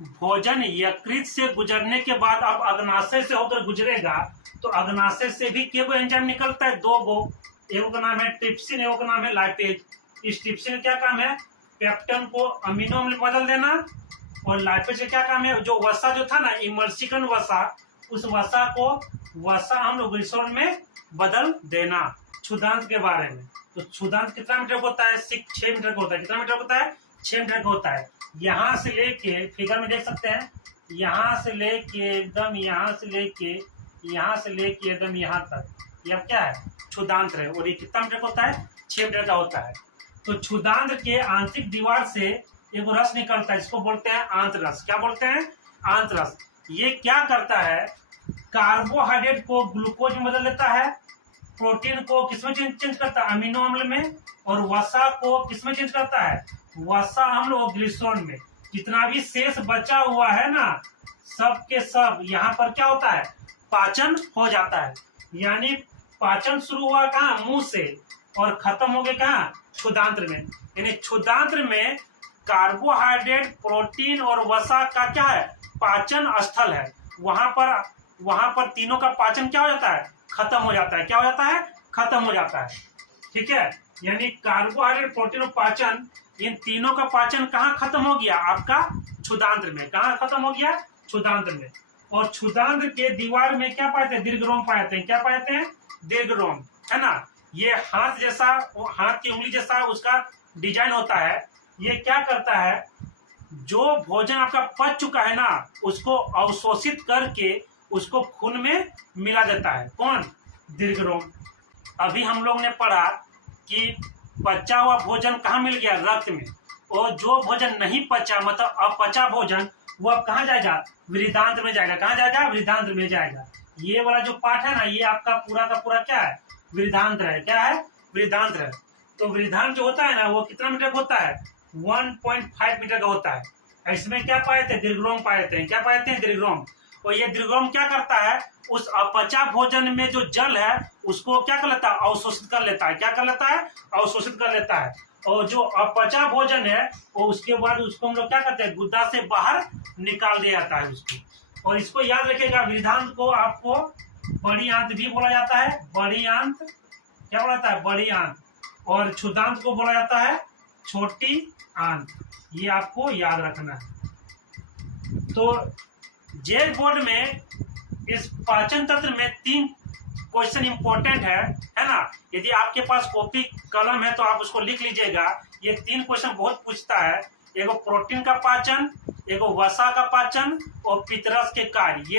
भोजन यकृत से गुजरने के बाद अब अग्नाशय से होकर गुजरेगा तो अग्नाशय से भी केगो एंजाइम निकलता है, दो गो। एक का नाम है ट्रिप्सिन, एक का नाम है लाइपेज। इस ट्रिप्सिन का क्या काम है? पेप्टन को अमीनो अम्ल में बदल देना। और लाइपेज का क्या काम है? जो वसा जो था ना, इमल्सिकन वसा, उस वसा को वसा अम्ल ग्लिसरॉल में बदल देना। क्षुदांत के बारे में, तो क्षुदांत कितना मीटर का होता है? 6 मीटर का होता है। कितना मीटर का होता है? 6 मीटर का होता है। यहाँ से लेके फिगर में देख सकते हैं, यहाँ से लेके एकदम यहाँ से लेके एकदम यहाँ तक, यह क्या है? क्षुदांत है। और ये कितना मीटर का होता है? 6 मीटर का होता है। तो क्षुदांत के आंतरिक दीवार से एक रस निकलता है, इसको बोलते हैं आंतरस। क्या बोलते हैं? आंतरस। ये क्या करता है? कार्बोहाइड्रेट को ग्लूकोज में बदल देता है, प्रोटीन को किसमें चेंज करता है? अमीनो अम्ल में। और वसा को किसमें चेंज करता है? वसा अम्ल और ग्लिसरॉल में। जितना भी शेष बचा हुआ है ना, सब के सब यहाँ पर क्या होता है? पाचन हो जाता है। यानी पाचन शुरू हुआ कहाँ? मुंह से, और खत्म हो गया कहाँ? क्षुदांत्र में। यानी क्षुदांत्र में कार्बोहाइड्रेट, प्रोटीन और वसा का क्या है? पाचन स्थल है। वहां पर तीनों का पाचन क्या हो जाता है? खत्म हो जाता है। क्या हो जाता है? खत्म हो जाता है। ठीक है, यानी कार्बोहाइड्रेट, प्रोटीन और पाचन, इन तीनों का पाचन कहाँ खत्म हो गया? आपका क्षुदांत्र में। कहाँ खत्म हो गया? क्षुदांत्र में। और क्षुदांत्र के दीवार में क्या पाते हैं? दीर्घरोम पाते हैं। क्या पाते हैं? दीर्घरोम, है ना। ये हाथ जैसा, हाथ की उंगली जैसा उसका डिजाइन होता है। ये क्या करता है? जो भोजन आपका पच चुका है ना, उसको अवशोषित करके उसको खून में मिला देता है। कौन? दीर्घरोम। अभी हम लोग ने पढ़ा कि पचा हुआ भोजन कहाँ मिल गया? रक्त में। और जो भोजन नहीं पचा, मतलब अपचा भोजन, वो अब कहाँ जाएगा? वृद्धांत्र में जाएगा। कहाँ जाएगा? वृद्धांत्र में जाएगा। ये वाला जो पार्ट है ना, ये आपका पूरा का पूरा क्या है? वृद्धांत्र है। क्या है? वृद्धांत्र है। तो वृद्धांत्र जो होता है ना, वो कितना मीटर का होता है? 1.5 मीटर का होता है। इसमें क्या पाए थे? दीर्घरोम पाए थे। क्या पाए थे? दीर्घरोम। और ये दीर्घरोम क्या करता है? उस अपचा भोजन में जो जल है उसको क्या कर लेता है? अवशोषित कर लेता है। क्या कर लेता है? अवशोषित कर लेता है। और जो अपचा भोजन है वो उसके बाद उसको हम लोग क्या करते हैं? गुद्दा से बाहर निकाल दिया जाता है उसको। और इसको याद रखिएगा, वृद्धांत को आपको बड़ी आंत भी बोला जाता है। बड़ी आंत क्या बोला जाता है? बड़ी आंत। और क्षुदांत को बोला जाता है छोटी आंत। ये आपको याद रखना है। तो जेल बोर्ड में इस पाचन तंत्र में 3 क्वेश्चन इंपॉर्टेंट है ना। यदि आपके पास कॉपी कलम है तो आप उसको लिख लीजिएगा। ये 3 क्वेश्चन बहुत पूछता है। एगो प्रोटीन का पाचन, एगो वसा का पाचन और पित्तरस के कार्य। ये